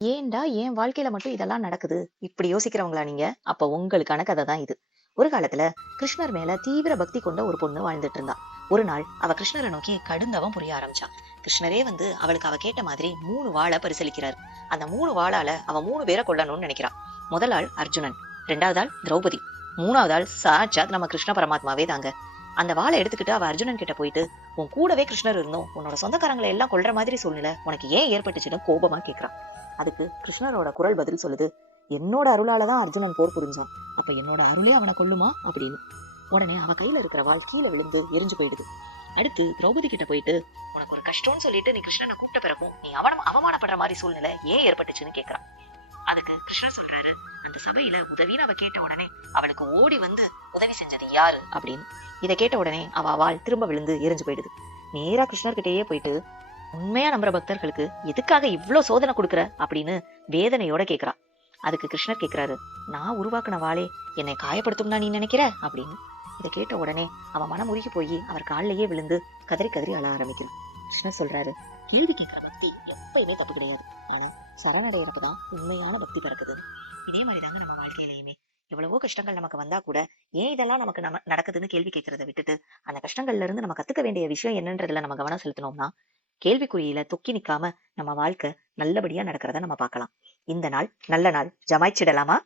ஏன்டா என் வாழ்க்கையில மட்டும் இதெல்லாம் நடக்குது இப்படி யோசிக்கிறவங்களா நீங்க? அப்ப உங்களுக்கான கதை தான் இது. ஒரு காலத்துல கிருஷ்ணர் மேல தீவிர பக்தி கொண்ட ஒரு பொண்ணு வாழ்ந்துட்டு இருந்தா. ஒரு நாள் அவ கிருஷ்ணரை நோக்கி கடுந்தவம் புரிய ஆரம்பிச்சா. கிருஷ்ணரே வந்து அவளுக்கு அவ கேட்ட மாதிரி 3 வாளை பரிசளிக்கிறாரு. அந்த 3 வாளால அவ 3 பேரை கொல்லணும்னு நினைக்கிறா. முதல் ஆள் அர்ஜுனன், 2வது ஆள் திரௌபதி, 3வது ஆள் சாட்சாத் நம்ம கிருஷ்ண பரமாத்மாவே தாங்க. அந்த வாளை எடுத்துக்கிட்டு அவ அர்ஜுனன் கிட்ட போயிட்டு, உன் கூடவே கிருஷ்ணர் இருந்தோம், உன்னோட சொந்தக்காரங்களை எல்லாம் கொல்ற மாதிரி சூழ்நிலை உனக்கு ஏன் ஏற்பட்டுச்சுன்னு கோபமா கேக்குறா. அதுக்கு கிருஷ்ணரோட குரல் பதில் சொல்லுது, என்னோட அருளாலதான் அர்ஜுனன் போர் புரிஞ்சான், அப்ப என்னோட அருளே அவனை கொல்லுமா அப்படின்னு. உடனே அவ கையில இருக்கிற வாள் கீழே விழுந்து எரிஞ்சு போயிடுது. அடுத்து திரௌபதி கிட்ட போயிட்டு, உனக்கு ஒரு கஷ்டம்னு சொல்லிட்டு நீ கிருஷ்ணனை கூப்பிட்ட பிறகும் நீ அவமானப்படுற மாதிரி சூழ்நிலை ஏன் ஏற்பட்டுச்சுன்னு கேக்குறான். அதுக்கு கிருஷ்ணர் சொல்றாரு, அந்த சபையில உதவின்னு அவ கேட்ட உடனே அவளுக்கு ஓடி வந்து உதவி செஞ்சது யாரு அப்படின்னு. இதை கேட்ட உடனே அவ வாள் திரும்ப விழுந்து எரிஞ்சு போயிடுது. நேரா கிருஷ்ணர்கிட்டயே போயிட்டு, உண்மையா நம்புற பக்தர்களுக்கு எதுக்காக இவ்ளோ சோதனை கொடுக்குற அப்படின்னு வேதனையோட கேக்குறா. அதுக்கு கிருஷ்ணர் கேக்குறாரு, நான் உருவாக்குன வாளே என்னை காயப்படுத்தும்னா நீ நினைக்கிற அப்படின்னு. இதை கேட்ட உடனே அவன் மனம் உருகி போய் அவர் காலிலேயே விழுந்து கதறி கதறி அழ ஆரம்பிக்கிறான். கிருஷ்ணர் சொல்றாரு, கேள்வி கேட்கிற பக்தி எப்பயுமே தப்பு கிடையாது, ஆனா சரணடைகிறப்பதான் உண்மையான பக்தி பிறக்குதுன்னு. இதே மாதிரிதாங்க நம்ம வாழ்க்கையிலயுமே எவ்வளவோ கஷ்டங்கள் நமக்கு வந்தா கூட ஏன் இதெல்லாம் நமக்கு நடக்குதுன்னு கேள்வி கேட்கறத விட்டுட்டு அந்த கஷ்டங்கள்ல இருந்து நம்ம கத்துக்க வேண்டிய விஷயம் என்னன்றதுல நம்ம கவனம் செலுத்தணும்னா கேள்விக்குறியில தொக்கி நிக்காம நம்ம வாழ்க்கை நல்லபடியா நடக்கிறத நம்ம பார்க்கலாம். இந்த நாள் நல்ல நாள், ஜமாய்ச்சிடலாமா?